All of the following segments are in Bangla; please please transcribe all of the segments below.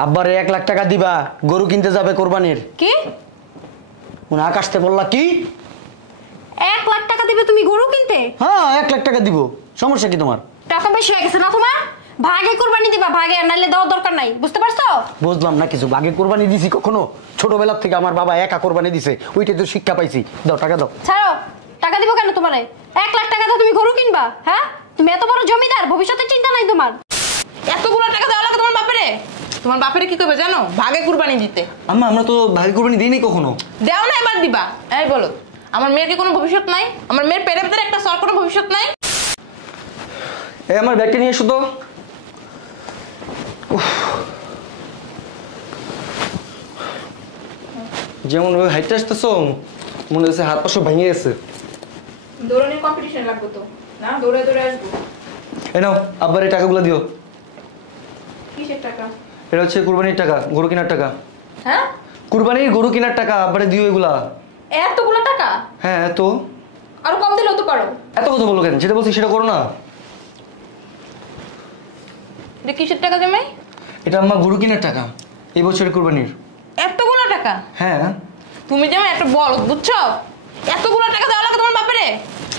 আব্বারে 1 লাখ টাকা দিবা, গরু কিনতে যাবে কোরবানির। কি উনি আকাশতে বললা কি? 1 লাখ টাকা দিবে তুমি গরু কিনতে? হ্যাঁ 1 লাখ টাকা দিব, সমস্যা কি তোমার? টাকা বেশি হয়ে গেছে না তোমার? ভাগে কোরবানি দিবা, ভাগে, নাইলে দেওয়ার দরকার নাই, বুঝতে পারছো? বুঝলাম না কিছু, ভাগে কোরবানি দিছি কখনো? ছোটবেলা থেকে আমার বাবা একা কোরবানি দিছে, ওইটাই তো শিক্ষা পাইছি। দাও টাকা দাও। ছাড়ো, টাকা দিব কেন তোমারে? 1 লাখ টাকা দাও, তুমি গরু কিনবা? হ্যাঁ, তুমি এত বড় জমিদার, ভবিষ্যতের চিন্তা নাই তোমার? এতগুলো টাকা দেওয়া লাগে তোমার বাপেরে? তোমার বাপেরে কি করবে জানো? ভাগে কুরবানি দিতে। আম্মা আমরা তো ভাগে কোরবানি দিইনি কখনো। দেও না, এবার দিবা। এই বলো, আমার মেয়ের কি কোনো ভবিষ্যৎ নাই? আমার মেয়ের পেটের ভিতরে একটা সর কোনো ভবিষ্যৎ নাই? এই আমার ব্যাগটা নিয়ে এসো তো। যেমন ওই হাইটটা আসতেছো, মনে হচ্ছে হাত পা সব ভেঙে গেছে। দৌড়ানোর কম্পিটিশন লাগবে তো না, দৌড়ে দৌড়ে আসবো। এই নাও আব্বার এই টাকাগুলো দিও। কিসের টাকা? এটা হচ্ছে কুরবানির টাকা, গরু কেনার টাকা। হ্যাঁ, কুরবানির গরু কেনার টাকা আব্বারে দিও এগুলা। এতগুলো টাকা? হ্যাঁ তো আরো কম দিলেও তো পারো। এত কথা বলো কেন? যেটা বলছি সেটা করো না। এটা কিসের টাকা জামাই? এটা আম্মা গরু কেনার টাকা, এই বছরের কুরবানির। এতগুলো টাকা? হ্যাঁ। তুমি যেমন একটা বলদ, বুঝছো? এতগুলো টাকা দেওয়া লাগে তোমার বাপেরে?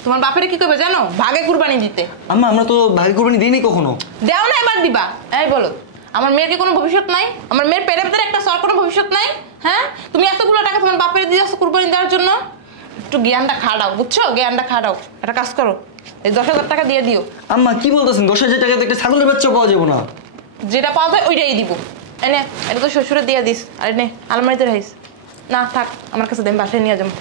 তোমার বাপেরে কি করবে জানো? ভাগে কুরবানি দিতে। আম্মা আমরা তো ভাগে কুরবানি দিইনি কখনো। দেও না, এবার দিবা। এই বলো, আমার মেয়ের কি কোনো ভবিষ্যৎ নাই? আমার মেয়ের পেটের ভিতরে একটা সর কোনো ভবিষ্যৎ নাই? হ্যাঁ, তুমি এতগুলো টাকা তোমার বাপেরে দিয়ে আসছো কুরবানি দেওয়ার জন্য। একটু জ্ঞানটা খাটাও, বুঝছো? জ্ঞানটা খাটাও। একটা কাজ করো, এই 10,000 টাকা দিয়ে দিও। আম্মা কি বলতেছেন? 10,000 টাকাতে একটা ছাগলের বাচ্চা পাওয়া যাবে না? যেটা পাওয়া যায় ওইটাই দিব। এনে, এটা তো শ্বশুরে দিয়ে দিস। আর এনে আলমারিতে রাখিস। না থাক, আমার কাছে দেন, বাসায় নিয়ে যাবো।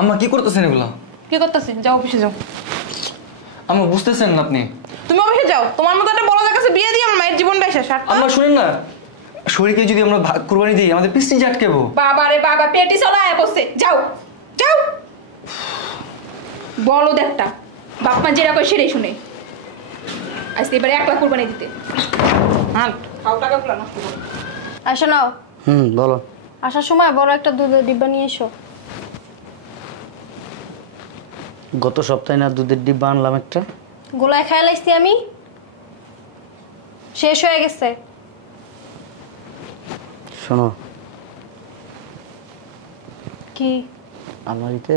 আম্মা কি করতেছেন এগুলা? কি করতেছি? যাও অফিসে যাও। আম্মা বুঝতেছেন না আপনি? তুমি অফিসে যাও। তোমার মতো একটা বড়দের কাছে বিয়ে দিয়ে আমার মায়ের জীবনটা শেষ। আম্মা শুনেন না, শরীরকে যদি আমরা কুরবানি দিই আমাদের পিস্টিজ আটকেবো। বাবা রে বাবা, পেটি চলায় বসে। যাও যাও। বলদ একটা, বাপ মা যেটা কয় সেটাই শুনে। আজকে এবারে 1 লাখ কুরবানি দিতে। হ্যাঁ, খাও টাকাগুলো নষ্ট করো। আসো নাও। বলো। আসার সময় বড় একটা দুধের ডিব্বা নিয়ে এসো। গত সপ্তাহে না দুধের ডিব্বা আনলাম একটা, গোলায় খেয়ে লাইছি আমি, শেষ হয়ে গেছে। শোনো, কি? আলমারিতে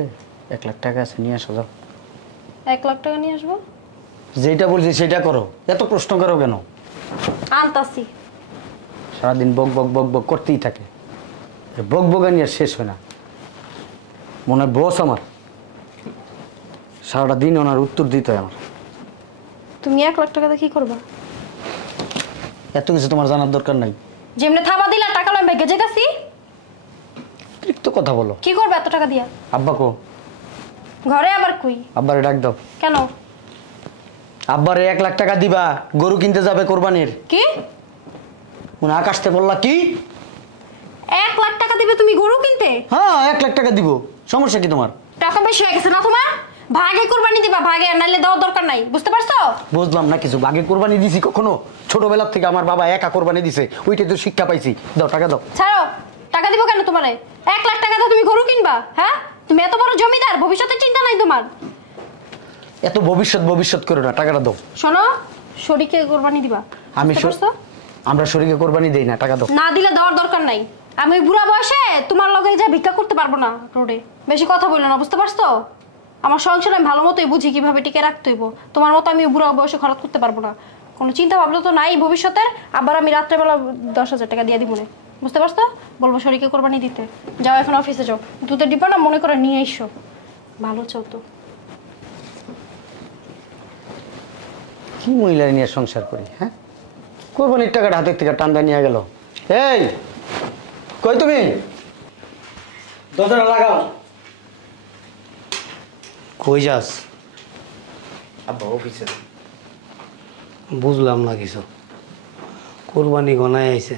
1 লাখ টাকা আছে, নিয়ে আসো যাও। 1 লাখ টাকা নিয়ে আসবো? যেটা বলছি সেটা করো, এত প্রশ্ন করো কেন? আনতাছি। সারাদিন বক বক বক বক করতেই থাকে, বক বকানি আর শেষ হয় না। মনে হয় বস আমার, সারাটা দিন ওনার উত্তর দিতে হয় আমার। তুমি 1 লাখ টাকাতে কি করবা? এত কিছু তোমার জানার দরকার নাই। যেমনে থাবা দিলা টাকা লয় ব্যাগে যেতাছি। অতিরিক্ত কথা বলো। কি করবে এত টাকা দিয়া? আব্বা কো? ঘরে আবার কই? আব্বারে ডাক দাও। কেন? আব্বারে 1 লাখ টাকা দিবা, গরু কিনতে যাবে কোরবানির। কি? উনি আকাশতে বললা কি? 1 লাখ টাকা দিবে তুমি গরু কিনতে? হ্যাঁ 1 লাখ টাকা দিব, সমস্যা কি তোমার? টাকা বেশি হয়ে গেছে না তোমার? ভাগে কোরবানি দিবা, ভাগে, নাইলে দেওয়ার দরকার নাই, বুঝতে পারছো? বুঝলাম না কিছু, ভাগে কোরবানি দিছি কখনো? ছোটবেলা থেকে আমার বাবা একা কোরবানি দিছে, ওইটাই তো শিক্ষা পাইছি। দাও টাকা দাও। ছাড়ো, টাকা দিব কেন তোমারে? 1 লাখ টাকা দাও, তুমি গরু কিনবা? হ্যাঁ, তুমি এত বড় জমিদার, ভবিষ্যতের চিন্তা নাই তোমার? এত ভবিষ্যৎ ভবিষ্যৎ করো না, টাকাটা দাও। শোনো, শরীকে কোরবানি দিবা। আমি বুঝতে পারছো? আমরা শরীরে কোরবানি দেই না, টাকা দাও। না দিলে দেওয়ার দরকার নাই। আমি ওই বুড়া বয়সে তোমার লগে যা ভিক্ষা করতে পারবো না রোডে। বেশি কথা বললো না, বুঝতে পারছো? আমার সংসার আমি ভালো মতোই বুঝি কিভাবে টিকে রাখতে হইব। তোমার মতো আমি বুড়া বয়সে খরচ করতে পারবো না। কোনো চিন্তা ভাবনা তো নাই ভবিষ্যতের। আবার আমি রাত্রেবেলা 10,000 টাকা দিয়ে দিব না, বুঝতে পারছো? বলবো শরীরকে কোরবানি দিতে। যাও এখন অফিসে যাও, দুধের ডিব্বা না মনে করে নিয়ে এসো। ভালো চাও তো? কি মহিলা নিয়ে সংসার করি? হ্যাঁ, কোরবানির টাকাটা হাতের থেকে টান্দা নিয়ে গেল। এই কই তুমি? দরজাটা লাগাও। কই যাস? আব্বা অফিসে। বুঝলাম না কিছু। কোরবানি গনায় আইছে,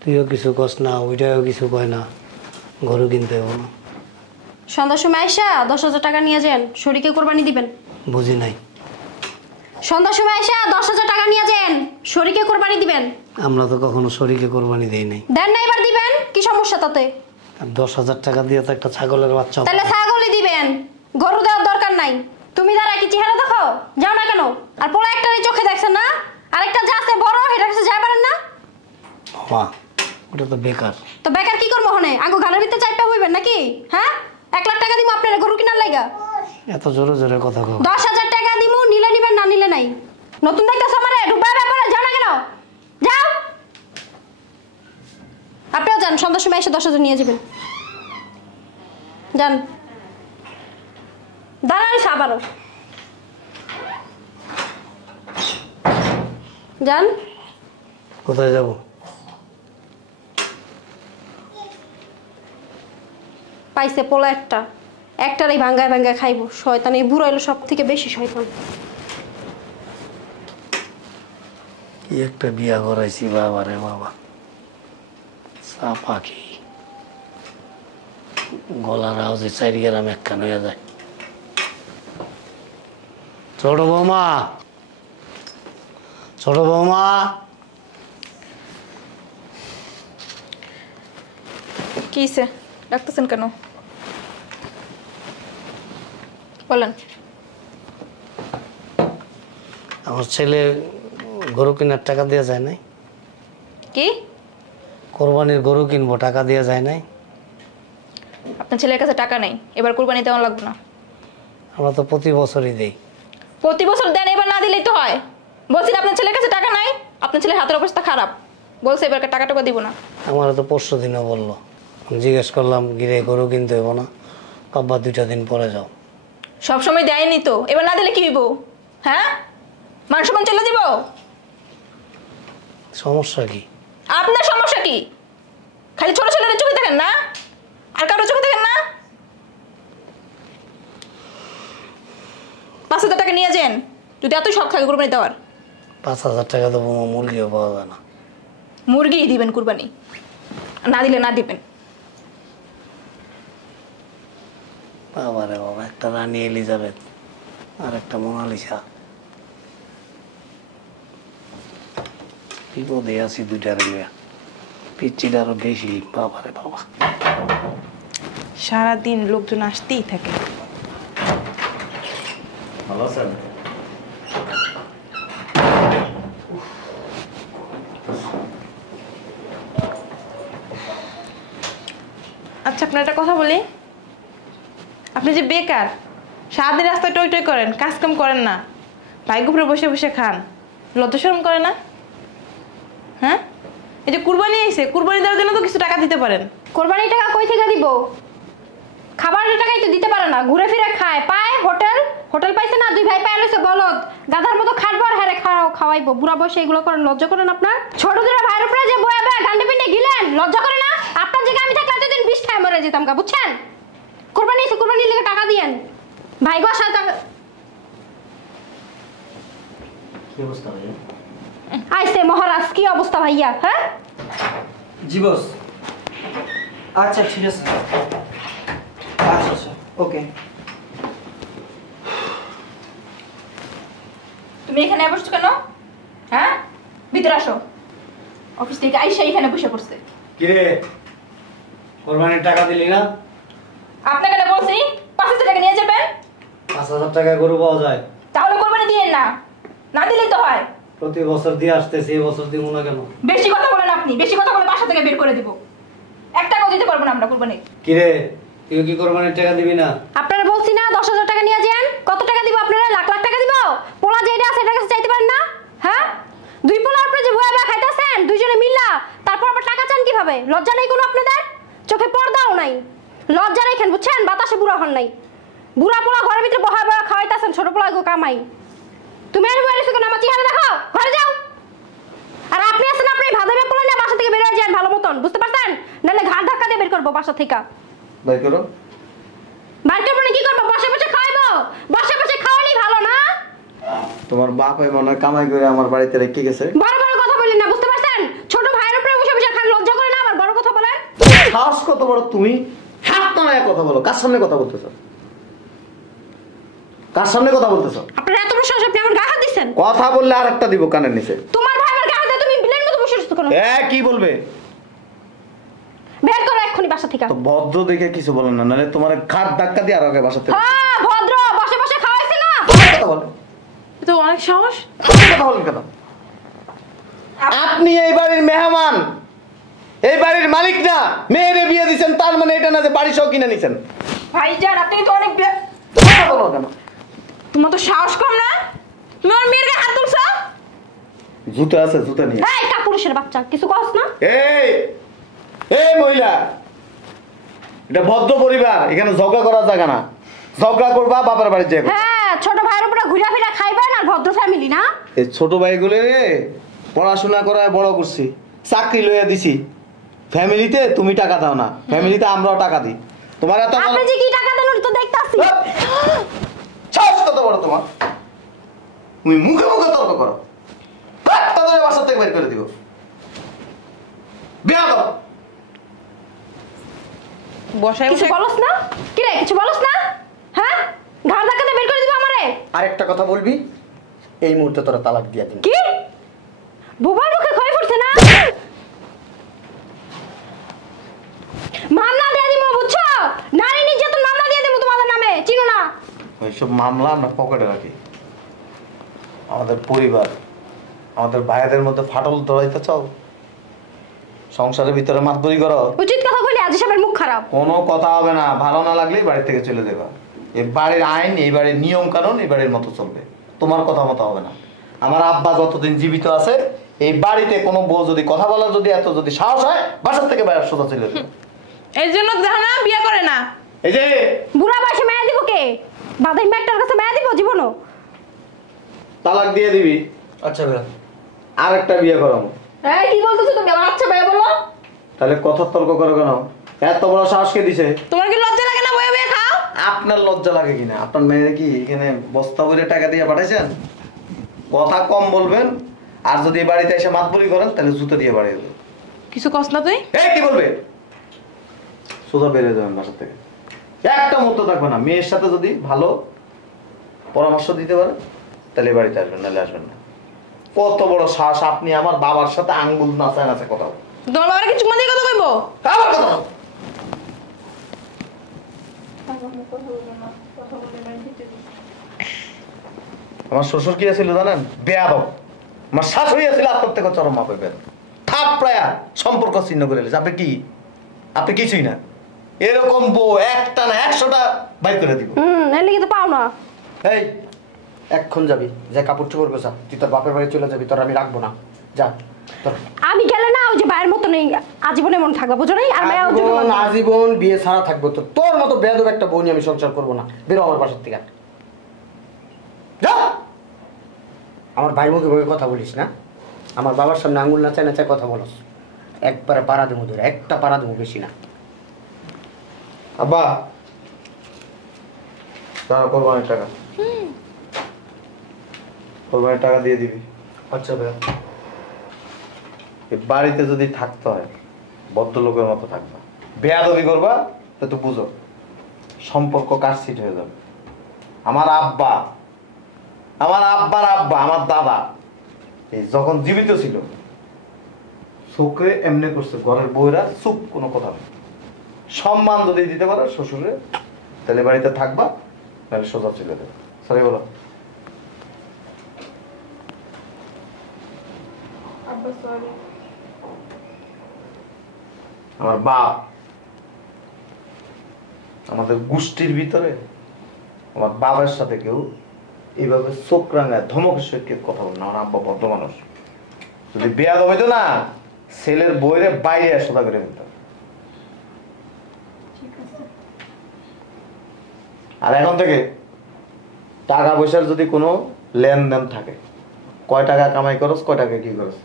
তুইও কিছু কস না, ওইটাও কিছু কয় না, গরু কিনতে হবো না। সন্ধ্যার সময় আইসা 10,000 টাকা নিয়ে যান, শরীরকে কোরবানি দিবেন। বুঝি নাই। সন্ধ্যার সময় আইসা 10,000 টাকা নিয়ে যান, শরীরকে কোরবানি দিবেন। আমরা তো কখনো শরীরকে কোরবানি দেই নাই। দেন না, এবার দিবেন। কি সমস্যা তাতে? 10,000 টাকা দিয়ে তো একটা ছাগলের বাচ্চা। তাহলে ছাগলই দিবেন, গরু দেওয়ার দরকার নাই। তুমি দাঁড়া কি চেহারা দেখো? যাও না কেন? আর পোলা একটা চোখে দেখছেন না, আরেকটা যা আছে বড়, এটা কাছে যাবেন মা ওটা তো বেকার। তো বেকার কি করবো হনে আঙ্গো ঘরের ভিতরে চাইপা হইবেন নাকি? হ্যাঁ 1 লাখ টাকা দিব আপনার গরু কিনার লাইগা। এত জোরে জোরে কথা কও। 10,000 টাকা দিব, নিলে নিবেন না নিলে নাই। নতুন দেখতেছ আমারে ঢুকবা ব্যাপারে যাও না কেন? যাও। আপনিও যান, সন্ধ্যার সময় এসে 10,000 নিয়ে যাবেন। যান। দাঁড়ান আবারও যান। কোথায় যাব? পাইছে পোলা একটারই ভাঙ্গায় ভাঙ্গায় খাইবো। শয়তান এই বুড়ো এলো সব থেকে বেশি শয়তান। কি একটা বিয়া করাইছি বাবা রে বাবা। চা পাখি গলার আওয়াজে 4 গ্রাম একখান হয়ে যায়। ছোট বৌমা, ছোট বৌমা। কি হইছে? ডাকতেছেন কেন? বলেন। আমার ছেলে গরু কেনার টাকা দেওয়া যায় নাই। কি? কোরবানির গরু কিনবো, টাকা দেওয়া যায় নাই। আপনার ছেলের কাছে টাকা নেই, এবার কুরবানি দেওয়া লাগবে না। আমরা তো প্রতি বছরই দেই। প্রতি বছর দেন, এবার না দিলেই তো হয়। বলছি না আপনার ছেলের কাছে টাকা নাই, আপনার ছেলের হাতের অবস্থা খারাপ, বলছে এবার টাকা টাকা দিব না। আমার তো পরশু দিনও বললো, জিজ্ঞেস করলাম গিরে গরু কিনতে হবো না, বাবা 2টা দিন পরে যাও। সবসময় দেয়নি তো, এবার না দিলে কি হইব? হ্যাঁ, মান সম্মান চলে দিব? সমস্যা কি? আপনার সমস্যা কি? খালি ছোট ছেলেদের চোখে দেখেন না, আর কারো চোখে দেখেন না? 5,000 টাকা নিয়ে যান, যদি এতই শখ থাকে কুরবানি দেওয়ার। 5,000 টাকা দেবো, মুরগিও পাওয়া যায় না। মুরগি দিবেন কুরবানি, না দিলে না দিবেন। বাবা রে বাবা, একটা রানী এলিজাবেথ আর একটা মোনালিসা। বিপদে আছি 2টার মিয়া, পিচ্ছিটা আরো বেশি। বাবা রে বাবা, সারাদিন লোকজন আসতেই থাকে। ভালো আছেন? আচ্ছা, আপনার একটা কথা বলি, আপনি যে বেকার, সারাদিন রাস্তায় টই টই করেন, কাজ কাম করেন না, বাইক উপরে বসে বসে খান, লজ্জা শরম করে না? হ্যাঁ, এই যে কুরবানি আইছে, কুরবানি দেওয়ার জন্য তো কিছু টাকা দিতে পারেন। কোরবানির টাকা কই থেকে দিব? খাবারের টাকাই তো দিতে পারে না, ঘুরে ফিরে খায়, পায় হোটেল পাইছে না, 2 ভাই পায় লইছে বলদ, গাধার মতো খাটবার হারে খাওয়াইবো। বুড়া বয়সে এগুলো করেন, লজ্জা করেন আপনার? ছোট দুটো ভাইয়ের উপরে যে বয়া বয়া গান্ডে পিন্ডে গিলেন, লজ্জা করে না? আপনার জায়গায় আমি থাকলে এতদিন 20 টাকা মরে যেতাম গা, বুঝছেন? কোরবানি এসে কোরবানির লেগে টাকা দিয়েন ভাই গো। সাথে কি অবস্থা ভাইয়া? আইছে মহারাজ, কি অবস্থা ভাইয়া? হ্যাঁ জি বস। আচ্ছা ঠিক আছে, আচ্ছা আচ্ছা ওকে। তুমি এখানে বসছো কেন? হ্যাঁ, ভিতরে আসো। অফিস থেকে আইসা এখানে বসে পড়ছে। কিরে কোরবানির টাকা দিলি না? আপনাকে না বলছি 5,000 টাকা নিয়ে যাবেন? 5,000 টাকায় গরু পাওয়া যায়? তাহলে কোরবানি দিয়েন না, না দিলেই তো হয়। প্রতি বছর দিয়ে আসতেছে, এই বছর দিব না কেন? বেশি কথা বলেন আপনি, বেশি কথা বলে বাসা থেকে বের করে দিব। 1 টাকাও দিতে পারবো না আমরা কুরবানি। কিরে তুই কি কোরবানির টাকা দিবি না? আপনারা বলছি না 10,000 টাকা নিয়ে যান। কত টাকা দিব আপনারা? লাখ লাখ টাকা দিব? পোলা যেটা আছে এটার কাছে চাইতে পারেন না? হ্যাঁ, 2 পোলার উপরে যে ভুয়া ভুয়া খাইতেছেন দুইজনে মিল্লা, তারপর আবার টাকা চান কিভাবে? লজ্জা নেই কোনো আপনাদের? চোখে পর্দাও নাই, লজ্জা রাখেন, বুঝছেন? বাতাসে বুড়া হন নাই। বুড়া পোলা ঘরের ভিতরে বহা বহা খাওয়াইতেছেন, ছোট পোলা গো কামাই। তুমি আর বলেছো কেন? আমার চেহারা দেখাও, ঘরে যাও। আর আপনি আছেন, আপনি ভাদাবে পোলা নিয়ে বাসা থেকে বের হয়ে যান ভালো মতন, বুঝতে পারছেন? নাহলে ঘাড় ধাক্কা দিয়ে বের করবো বাসা থেকে। ভাই করো বাইর করবো না, কি করবো? বসে বসে খাওয়াইবো? বসে বসে খাওয়ালেই ভালো না? তোমার বাপ মনে হয় কামাই করে আমার বাড়িতে রেখে গেছে। বড় বড় কথা বলি না, বুঝতে পারছেন? ছোট ভাইয়ের উপরে বসে বসে খান, লজ্জা করে না? আবার বড় কথা বলেন। সাহস কত বড় তুমি? হাত নামায় কথা বলো। কার সামনে কথা বলতেছো? কার সামনে কথা বলতেছো? আপনার এত বড় সাহস, আপনি আমার গায়ে হাত দিচ্ছেন? কথা বললে আর একটা দিব কানের নিচে। তোমার ভাই আমার গায়ে হাত দিয়ে তুমি বিলের মতো বসে রইছো কেন? কি বলবে? বের করো এক্ষুনি বাসা থেকে। তো ভদ্র দেখে কিছু বলেন না, নাহলে তোমার ঘাট ধাক্কা দিয়ে আর আগে বাসাতে। হ্যাঁ ভদ্র, বসে বসে খাওয়াইছে না? কথা বলে তো অনেক সাহস। কথা বলেন কেন? আপনি এই বাড়ির মেহমান, মালিক না, মেয়েরে বিয়ে দিচ্ছেন, তার মানে এটা না যে বাড়ি সহ কিনে নিছেন। ভাইজান আপনি তো অনেক কথা বলো কেন? তোমার তো সাহস কম না, তুমি আমার মেয়ের গায়ে হাত তুলছো। জুতা আছে, জুতা নিয়ে। এই কাপুরুষের বাচ্চা, কিছু কস না? এই এই মহিলা, এটা ভদ্র পরিবার, এখানে ঝগড়া করার জায়গা না। ঝগড়া করবা বাবার বাড়ি যাবে। হ্যাঁ, ছোট ভাইয়ের উপরে ঘুরা ফিরা খাইবেন আর ভদ্র ফ্যামিলি না? এই ছোট ভাইগুলো পড়াশোনা করায় বড় করছি, চাকরি লইয়া দিছি। ফ্যামিলিতে তুমি টাকা দাও না, ফ্যামিলিতে আমরাও টাকা দিই। তোমার এত আপনি যে কি টাকা দেন তো দেখতাছি। সাহস কত বড় তোমার? তুমি মুখে মুখে তর্ক করো, কাটটা ধরে বাসা থেকে বের করে দিব। বিয়া দাও। বসাই কিছু বলস না? কি রে, কিছু বলস না? হ্যাঁ, ঘাড় ধাক্কাতে বের করে দিব আমারে। আরেকটা কথা বলবি, এই মুহূর্তে তোরা তালাক দিয়া দিন। কি বুবার মুখে খয়ে পড়ছে না? মামলা দিয়ে দিব, বুঝছো? নারী নির্যাতন মামলা দিয়ে দিব তোমাদের নামে, চিনো না? ওইসব মামলা আমরা পকেটে রাখি। আমাদের পরিবার, আমাদের ভাইদের মধ্যে ফাটল ধরাইতে চাও? সংসারের ভিতরে মাতবরি করো? উচিত কথা বলি, আজ সবের মুখ খারাপ। কোনো কথা হবে না, ভালো না লাগলেই বাড়ি থেকে চলে যাবা। এই বাড়ির আইন, এই বাড়ির নিয়ম কানুন এই বাড়ির মতো চলবে, তোমার কথা মতো হবে না। আমার আব্বা যতদিন জীবিত আছে, এই বাড়িতে কোনো বউ যদি কথা বলার যদি এত যদি সাহস হয়, বাসার থেকে বাইরে সোজা চলে যাবে। এর জন্য দেখো না বিয়ে করে না। এই যে বুড়া বয়সে মেয়ে দিব কে? বাদাই ম্যাকটার কাছে মেয়ে দিব জীবনও? তালাক দিয়ে দিবি, আচ্ছা ভাইয়া, আরেকটা বিয়ে করাবো। এই কি বলতেছো তুমি? আমার আচ্ছা ভাই বলো। তাহলে কথা তর্ক করো কেন? এত বড় সাহস কে দিছে? তোমার কি লজ্জা লাগে না বয়ে বয়ে খাও? আপনার লজ্জা লাগে কিনা? আপনার মেয়ে কি এখানে বস্তা ভরে টাকা দিয়ে পাঠাইছেন? কথা কম বলবেন, আর যদি এই বাড়িতে এসে মাতবুরি করেন তাহলে জুতো দিয়ে বাড়িয়ে দেবেন। কিছু কস না তুই? এই কি বলবে? সোজা বেরিয়ে যাবেন বাসা থেকে, একটা মুহূর্ত থাকবে না। মেয়ের সাথে যদি ভালো পরামর্শ দিতে পারে তাহলে এই বাড়িতে আসবেন, নাহলে আসবেন না। কত বড় সাহস আপনি আমার বাবার সাথে আঙ্গুল নাচায় নাচায় কথা বলেন। তোমার বাবার কি চুমা দিয়ে কথা কইবো? আবার কথা বলো। আমার শ্বশুর কি ছিল জানেন? বেয়াদব। আমার শাশুড়ি ছিল আপনার থেকে চরম মাপে বেদ। থাপ প্রায় সম্পর্ক ছিন্ন করে এলেছে। আপনি কি? আপনি কিছুই না। এরকম বউ একটা না 100টা বাই করে দিব। এর লিগে তো পাও না। এই এক্ষণ যাবি, যে কাপড় চোপড় গোছা, তুই তোর বাপের বাড়ি চলে যাবি, তোর আমি রাখবো না, যা। তোর আমি গেলে না ওই যে ভাইয়ের মতো নেই, আজীবনে মন থাকবে, বুঝো নাই? আর মেয়ে আজীবন আজীবন বিয়ে ছাড়া থাকবো। তো তোর মতো বেয়াদব একটা বউ নিয়ে আমি সংসার করবো না। বেরো আমার বাসার থেকে, যা। আমার ভাই মুখে মুখে কথা বলিস না। আমার বাবার সামনে আঙুল নাচায় নাচায় কথা বলস। একবারে পাড়া দেবো ধরে, একটা পাড়া দেবো, বেশি না। আব্বা তারা কোরবানির টাকা, কোরবানির টাকা দিয়ে দিবি। আচ্ছা ভাইয়া। এই বাড়িতে যদি থাকতে হয় ভদ্রলোকের মতো থাকবা, বেয়াদবি করবা তো তো বুঝো সম্পর্ক কাটছিট হয়ে যাবে। আমার আব্বা, আমার আব্বার আব্বা, আমার দাদা এই যখন জীবিত ছিল চোখে এমনি করছে, ঘরের বউরা চুপ, কোনো কথা নেই। সম্মান যদি দিতে পারো শ্বশুরে তাহলে বাড়িতে থাকবা, তাহলে সোজা চলে দেবে। সরি বলো। আমার বাপ, আমাদের গোষ্ঠীর ভিতরে আমার বাবার সাথে কেউ এইভাবে চোখ রাঙায় ধমকের সহিত কথা বল না। আমার আব্বা ভদ্র মানুষ। যদি বেয়াদব হইতো না, ছেলের বইরে বাইরে সোজা করে ফেলতাম। আর এখন থেকে টাকা পয়সার যদি কোনো লেনদেন থাকে, কয় টাকা কামাই করস, কয় টাকা কি করস,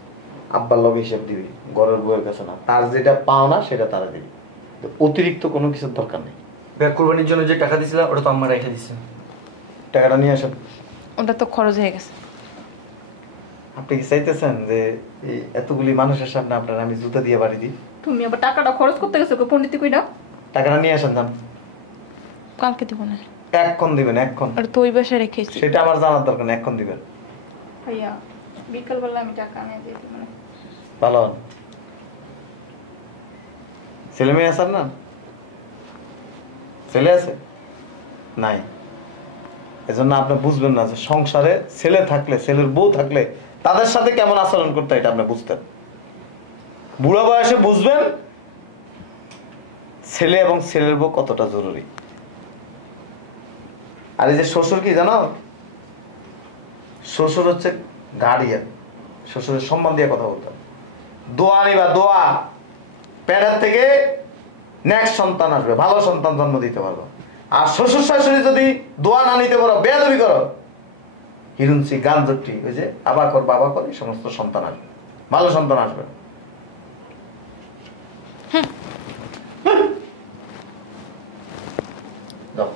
আব্বার লগে হিসেব দিবি, ঘরের বউয়ের কাছে না। তার যেটা পাও না সেটা তারা দিবি, অতিরিক্ত কোনো কিছুর দরকার নেই। ভাইয়া কোরবানির জন্য যে টাকা দিছিলা ওটা তো আম্মা রেখে দিছে। টাকাটা নিয়ে আসেন। ওটা তো খরচ হয়ে গেছে। আপনি কি চাইতেছেন যে এই এতগুলি মানুষের সামনে আপনার আমি জুতা দিয়ে বাড়ি দিই? তুমি আবার টাকাটা খরচ করতে গেছো পণ্ডিত কইরা। টাকাটা নিয়ে আসেন যান। কালকে দিব না, এক্ষণ দিবেন, এক্ষণ। আর তো ওই বাসায় রেখেছি। সেটা আমার জানার দরকার নেই, এক্ষণ দিবেন। ভাইয়া বিকালবেলা আমি টাকা এনে দিয়ে দিব না। ভালো হন। ছেলে মেয়ে আসার না? ছেলে আছে নাই? এজন্য আপনি বুঝবেন না যে সংসারে ছেলে থাকলে, ছেলের বউ থাকলে তাদের সাথে কেমন আচরণ করতে, এটা আপনি বুঝতেন। বুড়া বয়সে বুঝবেন ছেলে এবং ছেলের বউ কতটা জরুরি। আর এই যে শ্বশুর কি জানো, শ্বশুর হচ্ছে গার্ডিয়ান, শ্বশুরের সম্মান দিয়ে কথা বলতে হবে। দোয়া নিবা, দোয়া, পেটের থেকে নেক্সট সন্তান আসবে, ভালো সন্তান জন্ম দিতে পারবো। আর শ্বশুর শাশুড়ি যদি দোয়া না নিতে পারো, বেয়াদবি করো, হিরুনসি গাঞ্জটি, ওই যে আবা কর বাবা কর, এই সমস্ত সন্তান আসবে, ভালো সন্তান আসবে। দাও।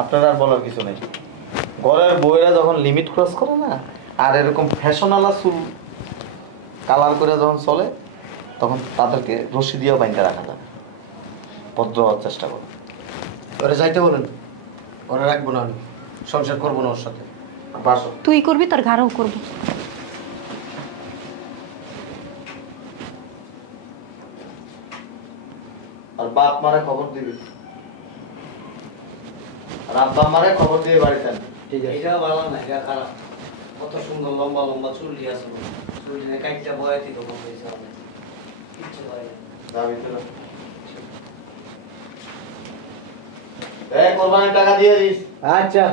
আপনার আর বলার কিছু নেই। ঘরের বউয়েরা যখন লিমিট ক্রস করে না, আর এরকম ফ্যাশনালা চুল কালার করে যখন চলে, তখন তাদেরকে রশি দিয়েও বাইন্দে রাখা যাবে। ভদ্র হওয়ার চেষ্টা করো। ওরা যাইতে বলেন, ওরা রাখবো না, আমি সংসার করবো না ওর সাথে। বাসো। তুই করবি, তোর ঘাড়ও করবো। আর বাপ মারে খবর দিবি, আর আব্বা মারে খবর দিয়ে বাড়িতে আনবি। ঠিক আছে। এটা ভালো না, এটা খারাপ। কত সুন্দর লম্বা লম্বা চুল দিয়ে আছে, চুল দিয়ে কাইটা বয়া থেকে বন্ধ হয়েছে আমাদের। কিচ্ছু হয় না। যা ভিতরে। কোরবানির টাকা দিয়ে দিস। আচ্ছা।